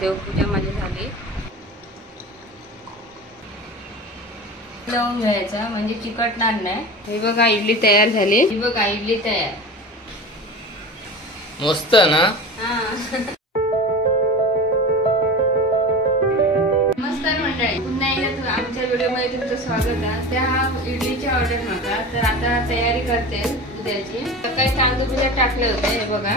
देवपूजा माझी झाली. लावून घ्यायचा म्हणजे चिकटणार नाही. हे बघा इडली तयार झाली. ही बघा इडली तयार. मस्त ना. नमस्कार मंडळी, पुन्हा एकदा आमच्या व्हिडिओमध्ये तुमचं स्वागत आहे. त्या इडलीची ऑर्डर नव्हता तर आता तयारी करते उद्याची. सकाळी तांदूळ भिजत टाकले होते. हे बघा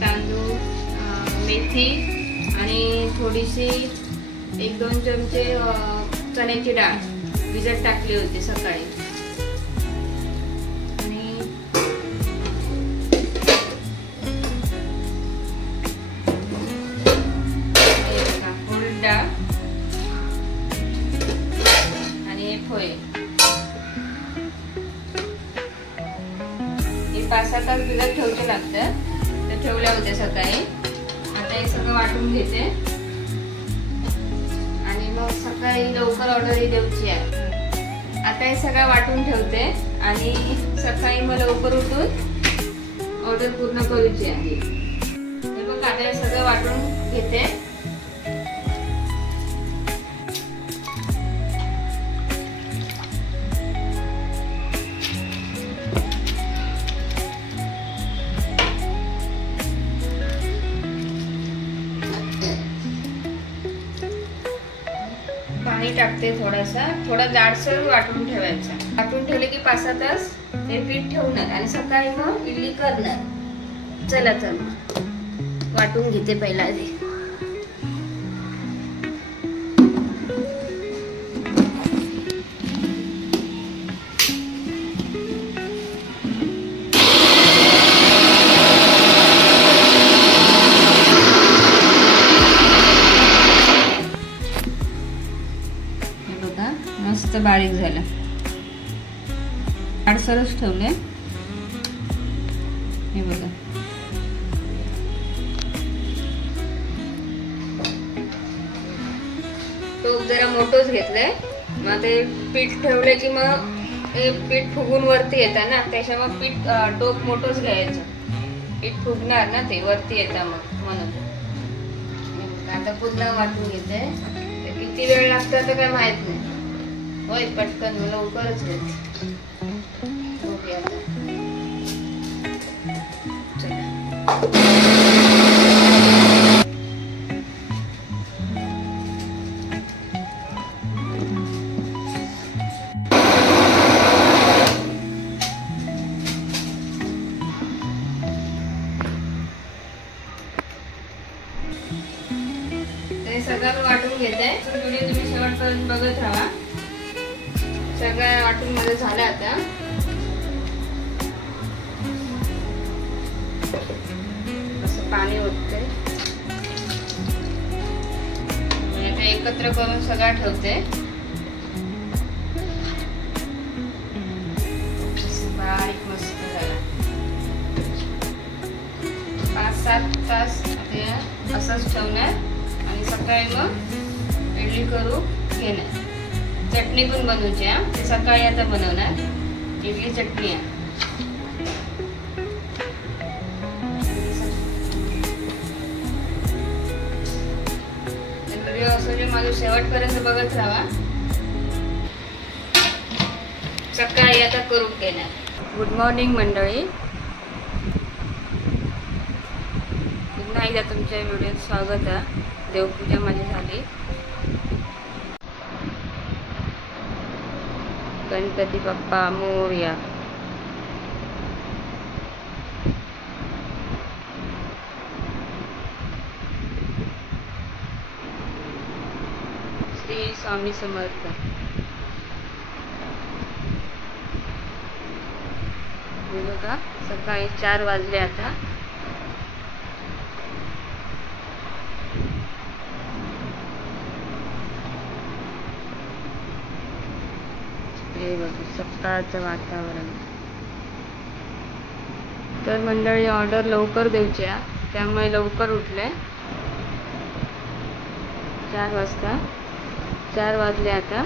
तांदूळ, मेथी आणि थोडीशी 1-2 चमचे चण्याची डाळ भिजत टाकली होती सकाळी. आणि डाळ आणि पोहे हे 5-6 तास भिजत ठेवते लागतं. तर ठेवल्या होत्या सकाळी. आता हे सगळं वाटून घेते आणि मग सकाळी लवकर ऑर्डर द्यायची आहे. आता हे सगळं वाटून ठेवते आणि सकाळी मग लवकर उठून ऑर्डर पूर्ण करूची आहे. हे बघ आता हे सगळं वाटून घेते. पाणी टाकते थोडा जाडसर वाटून ठेवायचा. वाटून ठेवले की 5-6 तास हे पीठ ठेवणार आणि सकाळी मग इडली करणार. चला तर वाटून घेते पहिला आधी. मस्त बारीक झालं. जाडसरच ठेवले. हे बघा टोप जरा मोठंच घेतलंय. मग ते पीठ ठेवले की मग हे पीठ फुगून वरती येतं ना, त्याच्यामुळे पीठ टोप मोठंच घ्यायचं. पीठ फुगणार ना ते वरती येतं मग म्हणून. आता पुन्हा वाटून घेते. किती वेळ लागतो तर काय माहित नाही. होय पटकन लवकरच होईल. बघूया आता. ते सगळं वाटून घेते. व्हिडिओ तुम्ही शेवटपर्यंत बघत राहा. सगळं वाटून मध्ये झालं. आता असं पाणी ओतते. आता एकत्र करून सगळं ठेवते. बारीक मस्त झाला. 5-7 तास ते असंच ठेवणार आणि सकाळी मग इडली करू घेणार. चटणी पण बनवायची आहे. ते सकाळी आता बनवणार. इडली चटणी आहे. व्हिडिओ असं माझं शेवटपर्यंत बघत राहा. सकाळी आता करून घेणार. गुड मॉर्निंग मंडळी, पुन्हा एकदा तुमच्या व्हिडिओत स्वागत आहे. देवपूजा माझी झाली. गणपती बाप्पा मोरया. श्री स्वामी समर्थ. हे बघा सकाळी 4 वाजले आता. हे बघा सकाळचं वातावरण. तर मंडळी ऑर्डर लवकर द्यायची आहे, त्यामुळे लवकर उठले. 4 वाजता 4 वाजले आता.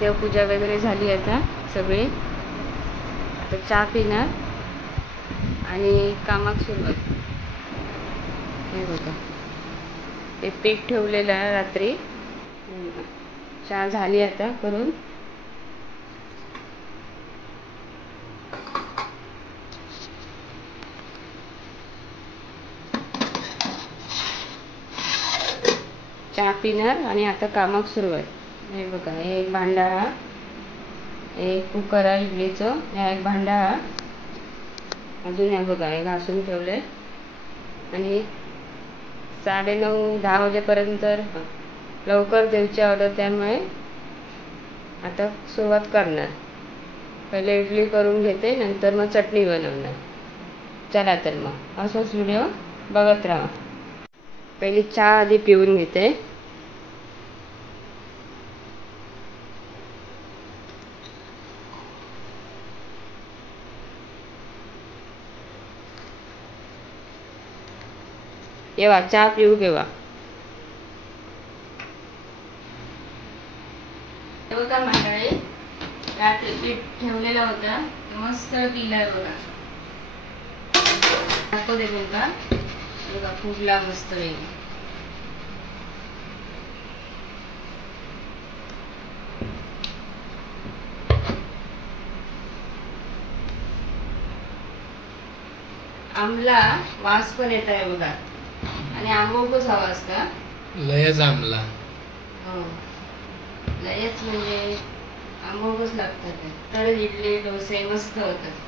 देवपूजा वगैरे झाली आता सगळी. आता चहा पिणार आणि कामाक सुरुवात. हे बघा ते पीठ ठेवलेलं आहे रात्री. चहा झाली आता करून. चहा पिणार आणि आता कामाक सुरुवात. हे बघा हे एक भांडा हा, एक कुकर आहे इडलीचं, हा एक भांडा हा. अजून हे बघा हे घासून ठेवले आणि 9:30-10 वाजेपर्यंत लवकर देवची ऑर्डर, त्यामुळे आता सुरुवात करणार. पहिले इडली करून घेते, नंतर मग चटणी बनवणार. चला तर मग असंच व्हिडिओ बघत राहा. पहिली चहा आधी पिऊन घेते. येवा चहा पिऊ घेवा. बघा मंडळी, रात्री पीठ ठेवलेलं होतं, मस्त पिलाय बघा. दाखव दे बघा. बघा फुगला मस्त वेगळी. आमला वास पण येत आहे बघा, आणि आंबोकच हवा असता. लयच आमला. हो लयच म्हणजे आंबोकच लागतात. तर इडली डोसे मस्त होतात.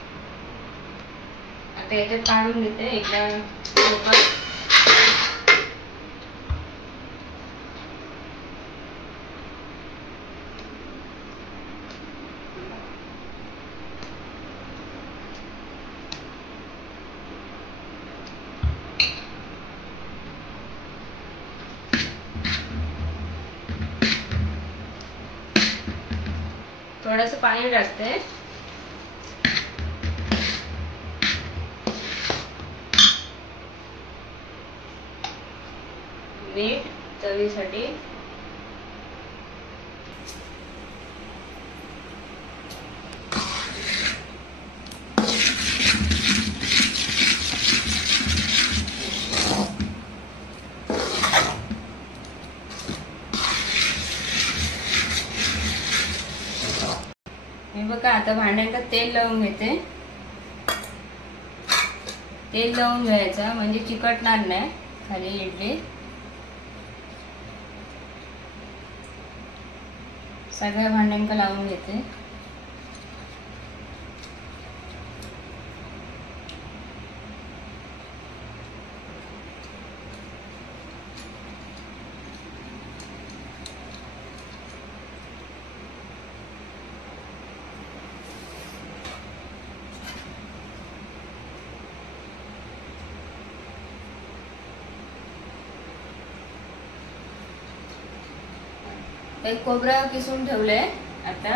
आता याच्यात काढून घेते एकदा सोबत. थोडंसं पाणी टाकते. मीठ चवीसाठी. हे बघा आता भांड्यांना तेल लावून घेते. तेल लावून घ्यायचं म्हणजे चिकटणार नाही खाली इडली. सगळ्या भांड्यांना लावून घेते. एक खोबरं किसून ठेवलंय. आता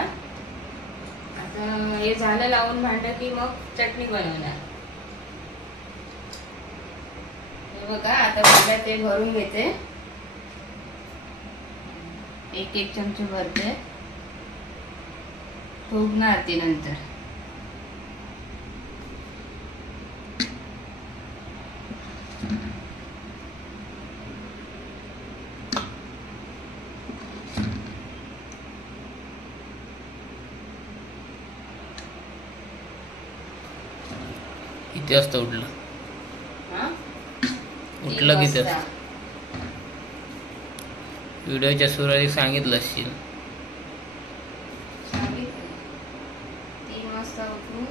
हे झालं लावून भांड की मग चटणी बनवणार. हे बघा आता भांड्यात ते भरून घेते. एक चमचे भरते. फुगणार ती नंतर. किती वाजता उठलं? उठलं किती वाजता? व्हिडिओच्या सुरुवातीला सांगितलं असशील. 3 वाजता उठून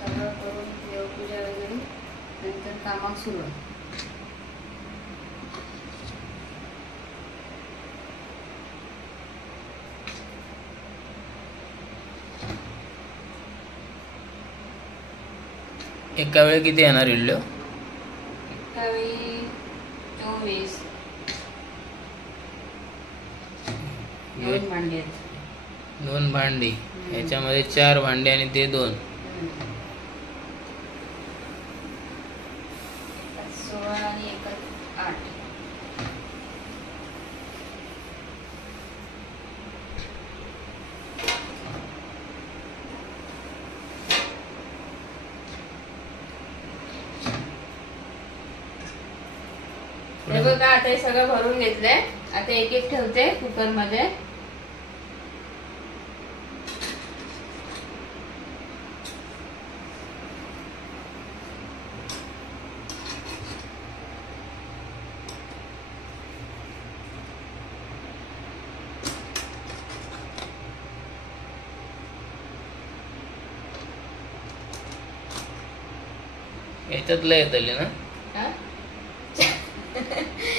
सगळं करून देवपूजा वगैरे नंतर कामाक सुरुवात. एका वेळी किती येणार इडली? एका वेळी 24. 2 भांडी. 2 भांडी. याच्यामध्ये 4 भांडी आणि ते 2. 16 आणि 1 8. हे बघा आता हे सगळं भरून घेतलंय. आता एक एक ठेवते कुकर मध्ये. याच्यातलं येतले ना हा?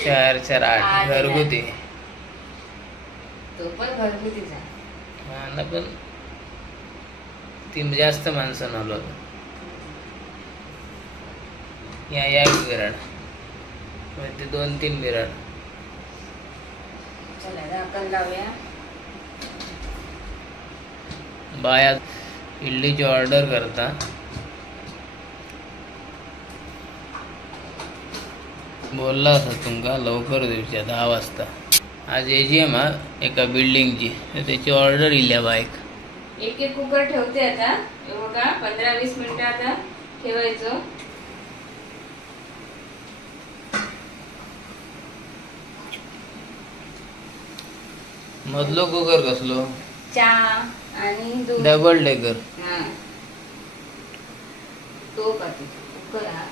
4 4 8 आठ घरगुती. तो पण घरगुतीचा. हा ना, पण ती जास्त माणसं नव्हतं. या एक बिराड ते 2-3 बिराड. चला झाकण लावूया. बाया इडलीची ऑर्डर करता. बोलला असं तुमका लवकर दिवच्या 10 वाजता. आज AGM हा एका बिल्डिंगची, त्याची ऑर्डर इल्या बाईक. एक एक कुकर ठेवते आता. हे बघा 15-20 मिनिटं आता ठेवायचं. मधलो कुकर कसलो? चहा आणि दूध. Double decker. हा तो का कुकर हा.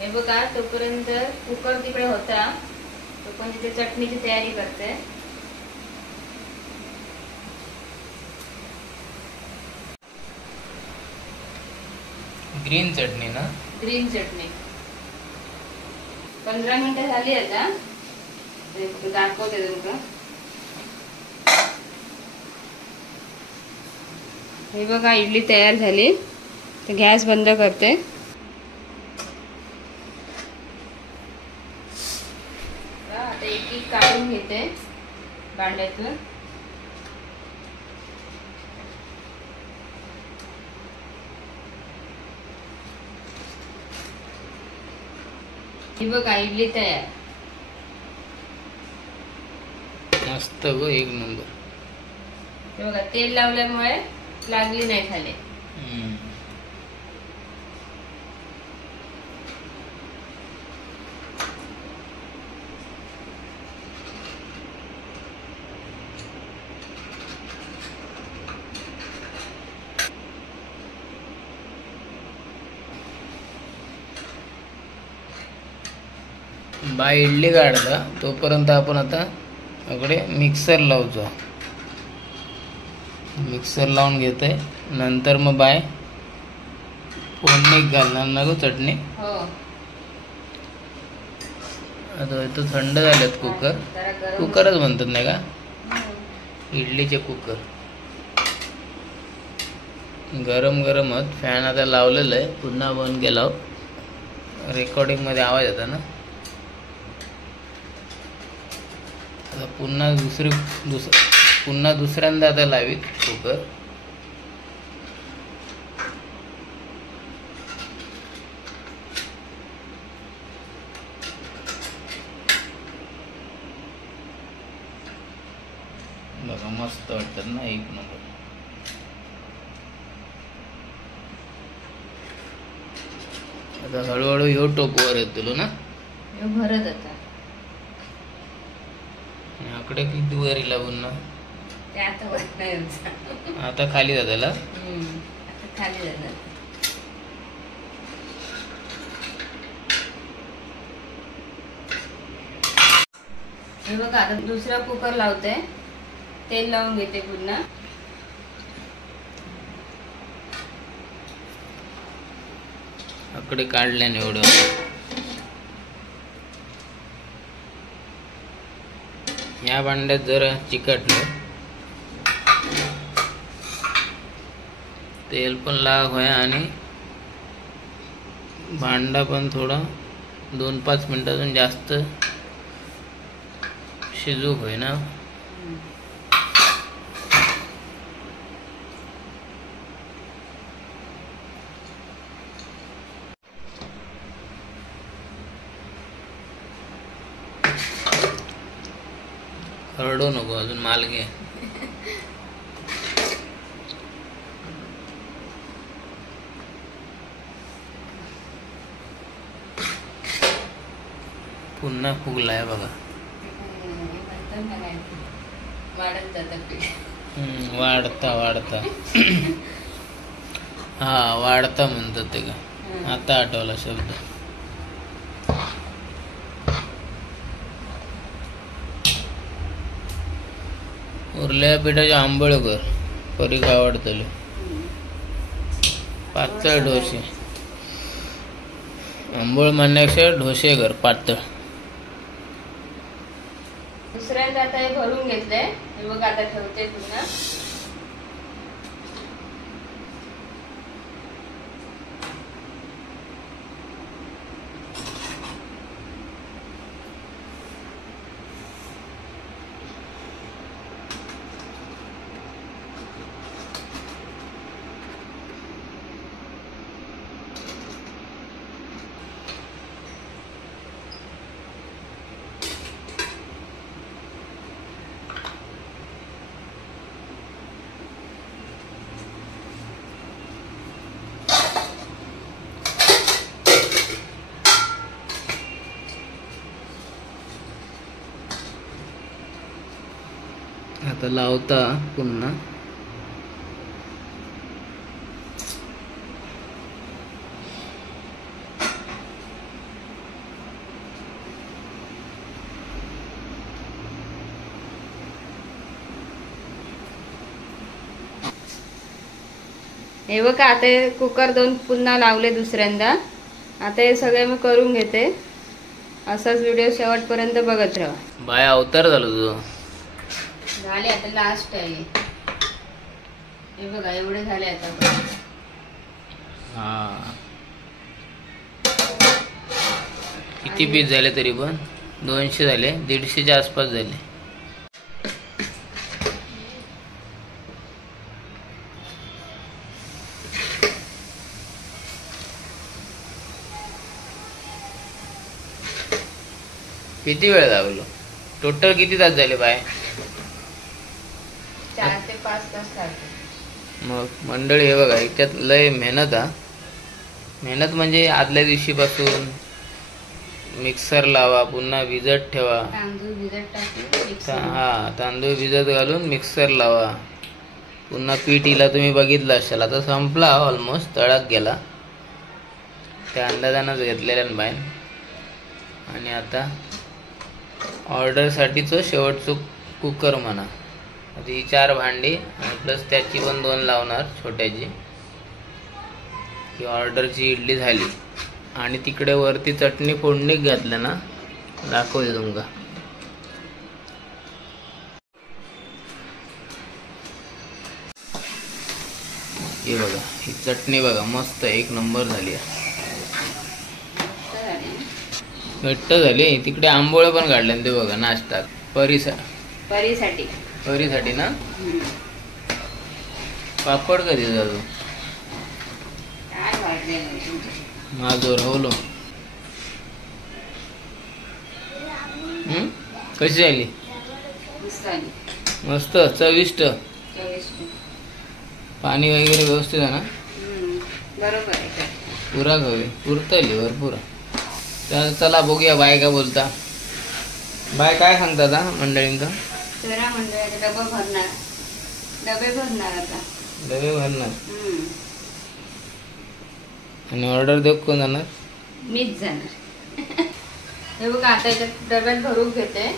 हे बघा तोपर्यंत कुकर तिकडे होता. तो पण तिथे चटणीची तयारी करते. ग्रीन चटणी ना? ग्रीन चटणी. 15 मिनिटं झाली आता. दाखवते तुमका. हे बघा इडली तयार झाली. तर गॅस बंद करते. आता एक एक काढून घेते भांड्यातून. ही बघा इडली तयार. मस्त ग, एक नंबर. हे बघा तेल लावल्यामुळे लागली नाही खाली. बाय इडली काढता तोपर्यंत आपण आता इकडे मिक्सर लावतो. मिक्सर लावून घेतोय. नंतर मग बाय फोडणी घालणार ना गो चटणी. हो आता इथं थंड झालेत कुकर. जरा गरम. कुकरच म्हणतात नाही का, इडलीचे कुकर. गरम गरमच. फॅन आता लावलेलं आहे. पुन्हा बंद केला. रेकॉर्डिंग मध्ये आवाज येतो ना. आता पुन्हा दुसऱ्यांदा आता लावीत कुकर. बघा मस्त वाटतात ना, एक नंबर. आता हळूहळू ह्यो टोप वर येतो ना. हे भरत आता. आकडे किती वर येईल पुन्हा. ते आता वर नाही होत. आता खाली जाताला. आता खाली जाणार. हे बघा आता दुसरा कुकर लावते. तेल लावून घेते पुन्हा. आकडे काढल्याने एवढं. या भांड्यात जरा चिकटलं. तेल पण लाग होया आणि भांडा पण थोडा 2-5 मिनिटातून जास्त शिजूक होय ना. खरडू नको अजून माल घे. पुन्हा फुगलाय बघा. वाढत जातं पीठ. वाढता हा वाढता म्हणतात ते का. आता आठवला शब्द. उरल्या पिठाचे आंबळ कर परीक आवडतले. पातळ ढोसे. आंबोळ म्हणण्यापेक्षा ढोसे कर पातळ. दुसऱ्यांदा आता हे भरून घेतलंय. हे बघ आता ठेवते पुन्हा. आता लावता पुन्हा. हे बघा आता कुकर 2 पुन्हा लावले दुसऱ्यांदा. आता हे सगळे मी करून घेते. असाच व्हिडिओ शेवटपर्यंत बघत राहा. बाय अवतार झालो तुझं. झाले आता लास्ट आहे. हे बघा एवढे झाले आता. हा किती पीस झाले तरी पण 200 झाले. 150च्या आसपास झाले. किती वेळ लागलो. टोटल किती तास झाले बाय. 4 ते 5 तास लागले. मग मंडळी हे बघा याच्यात लय मेहनत. मेहनत म्हणजे आदल्या दिवशीपासून मिक्सर लावा, पुन्हा भिजत ठेवा. तांदूळ भिजत टाकून हा तांदूळ भिजत घालून मिक्सर लावा. पुन्हा पीठ हिला तुम्ही बघितलं असाल. आता संपला ऑलमोस्ट. तळाक गेला. त्या अंदाजानंच घेतलेल्या बाय. आणि आता ऑर्डरसाठीचं शेवटचं कुकर म्हणा. आता ही 4 भांडी आणि प्लस त्याची पण 2 लावणार छोट्याची. ही ऑर्डरची इडली झाली. आणि तिकडे वरती चटणी फोडणी घातल्या ना. दाखवते तुमका. हे बघा ही चटणी बघा मस्त 1 नंबर झाली. घट्ट झाली. तिकडे आंबोळे पण काढले ते बघा नाश्ता परीसाठी ना. पापड कधी जातो माझं राहुलो. कशी झाली. मस्त चविष्ट. पाणी वगैरे व्यवस्थित आहे ना. बरोबर आहे. पुरा खावी पुरतली भरपूर. चला बघूया बाय काय बोलता. बाय काय सांगता आता मंडळींका. चला मंडळी डबे भरणार आता. डबे भरणार. आणि ऑर्डर देऊ कोण जाणार. मीच जाणार. हे बघा आता याच्यात डब्यात भरून घेते.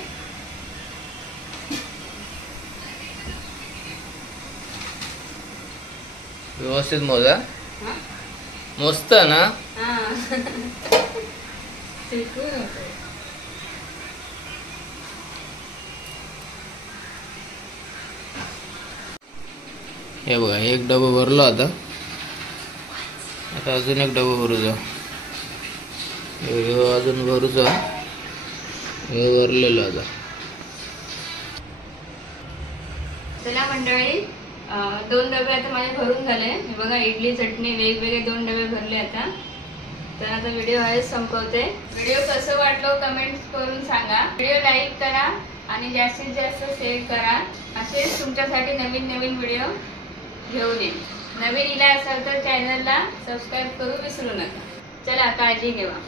व्यवस्थित मोजा. मस्त ना. हे बघा 1 डबा भरलो. आता अजून 1 डबा भरूचा. अजून भरूचा. हे भरलेलं आता. चला मंडळी 2 डबे आता माझे भरून झाले. हे बघा इडली चटणी वेगवेगळे 2 डबे भरले आता. तर आता व्हिडिओ आहे संपवते. व्हिडिओ कसं वाटलं कमेंट्स करून सांगा. व्हिडिओ लाईक करा आणि जास्तीत जास्त शेअर करा. असेच तुमच्यासाठी नवीन व्हिडिओ घेऊन येईल. नवीन इला असाल तर चॅनलला सबस्क्राईब करू विसरू नका. चला काळजी घेवा.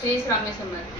श्री स्वामी समर्थ.